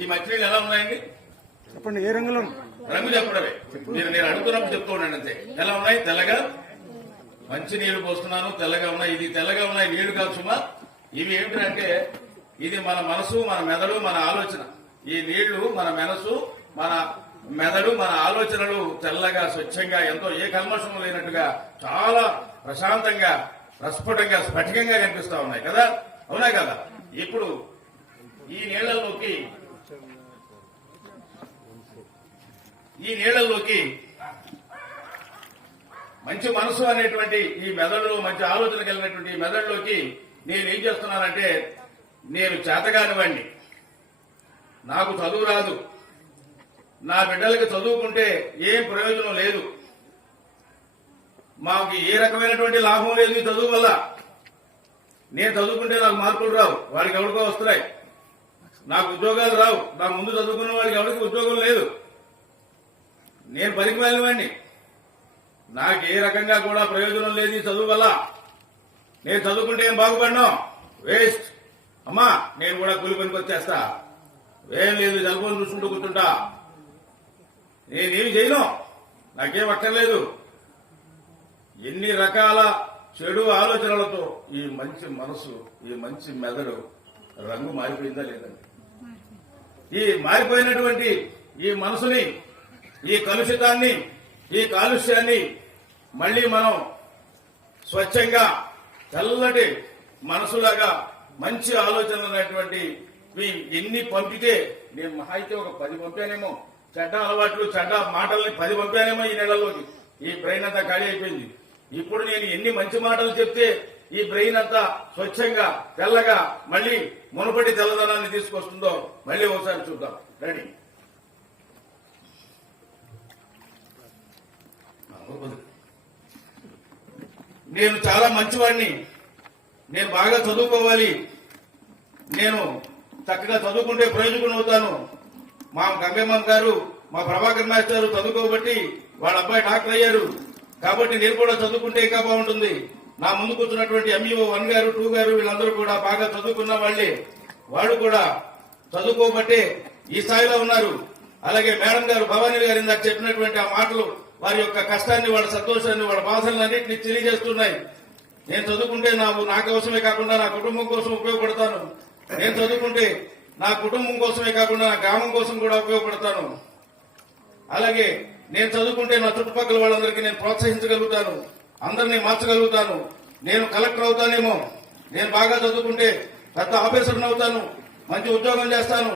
ఈ మంచినీళ్ళు ఎలా ఉన్నాయండి? చెప్పండి, ఏ రంగులో? రంగు చెప్పడమే. నేను అడుగుతున్నప్పుడు చెప్తూ ఉండండి అంతే. ఎలా ఉన్నాయి? తెల్లగా మంచి నీళ్లు పోస్తున్నాను, తెల్లగా ఉన్నాయి. ఇది తెల్లగా ఉన్నాయి నీళ్లు కాదు సుమా. ఇవి ఏమిటంటే ఇది మన మనసు, మన మెదడు, మన ఆలోచన. ఈ నీళ్లు మన మనసు, మన మెదడు, మన ఆలోచనలు తెల్లగా, స్వచ్ఛంగా, ఎంతో ఏ కల్మషం లేనట్టుగా చాలా ప్రశాంతంగా, ప్రస్ఫుటంగా, స్ఫటికంగా కనిపిస్తా ఉన్నాయి కదా. అవునా కదా? ఇప్పుడు ఈ నీళ్లలోకి మంచి మనసు అనేటువంటి ఈ మెదడులో, మంచి ఆలోచన కలిగినటువంటి ఈ మెదడులోకి నేనేం చేస్తున్నానంటే, నేను చేతగానివ్వండి, నాకు చదువు రాదు, నా బిడ్డలకి చదువుకుంటే ఏం ప్రయోజనం లేదు, మాకు ఏ రకమైనటువంటి లాభం లేదు ఈ చదువు వల్ల. నేను చదువుకుంటే నాకు మార్కులు రావు, వారికి ఎవరికో వస్తున్నాయి. నాకు ఉద్యోగాలు రావు, నా ముందు చదువుకున్న వారికి ఎవరికి ఉద్యోగం లేదు. నేను పనికి వెళ్ళివ్వండి, నాకు ఏ రకంగా కూడా ప్రయోజనం లేదు ఈ చదువు వల్ల. నేను చదువుకుంటే ఏం బాగుపడినా వేస్ట్. అమ్మా నేను కూడా కూలి పనికి వచ్చేస్తా, ఏం లేదు, జలుబుని చూసుకుంటూ కూర్చుంటా, నేనేమి చేయను, నాకేం అక్కర్లేదు. ఎన్ని రకాల చెడు ఆలోచనలతో ఈ మంచి మనసు, ఈ మంచి మెదడు రంగు మారిపోయిందా లేదండి? ఈ మారిపోయినటువంటి ఈ మనసుని, ఈ కలుషితాన్ని, ఈ కాలుష్యాన్ని మళ్లీ మనం స్వచ్ఛంగా చల్లటి మనసులాగా మంచి ఆలోచనలు అనేటువంటి ఎన్ని పంపితే, నేను మహా అయితే ఒక 10 పంపానేమో, చెడ్డ అలవాట్లు, చెడ్డ మాటల్ని 10 పంపానేమో ఈ నెలలోకి. ఈ బ్రెయిన్ అంతా ఖాళీ అయిపోయింది. ఇప్పుడు నేను ఎన్ని మంచి మాటలు చెప్తే ఈ బ్రెయిన్ అంతా స్వచ్ఛంగా, తెల్లగా, మళ్లీ మునుపటి తెల్లదనాన్ని తీసుకొస్తుందో మళ్లీ ఒకసారి చూద్దాం. రెడీ? నేను చాలా మంచివాడిని, నేను బాగా చదువుకోవాలి, నేను చక్కగా చదువుకుంటే ప్రయోజకులు అవుతాను. మా గంగమ్మ గారు, మా ప్రభాకర్ మాస్టర్ చదువుకోబట్టి వాళ్ళ అబ్బాయి డాక్టర్ అయ్యారు, కాబట్టి నేను కూడా చదువుకుంటే ఇంకా బాగుంటుంది. నా ముందు కూర్చున్నటువంటి ఎంఈఓ 1 గారు, 2 గారు వీళ్ళందరూ కూడా బాగా చదువుకున్న వాళ్లే. వాళ్ళు కూడా చదువుకోబట్టే ఈ స్థాయిలో ఉన్నారు. అలాగే మేడం గారు, భవానీ గారు ఇందాక చెప్పినటువంటి ఆ మాటలు వారి యొక్క కష్టాన్ని, వాళ్ళ సంతోషాన్ని, వాళ్ళ బాధలను అన్నింటినీ తెలియజేస్తున్నాయి. నేను చదువుకుంటే నా కోసమే కాకుండా నా కుటుంబం కోసం ఉపయోగపడతాను. నేను చదువుకుంటే నా కుటుంబం కోసమే కాకుండా నా గ్రామం కోసం కూడా ఉపయోగపడతాను. అలాగే నేను చదువుకుంటే నా చుట్టుపక్కల వాళ్ళందరికీ నేను ప్రోత్సహించగలుగుతాను, అందరినీ మార్చగలుగుతాను. నేను కలెక్టర్ అవుతానేమో, నేను బాగా చదువుకుంటే పెద్ద ఆఫీసర్ని అవుతాను, మంచి ఉద్యోగం చేస్తాను.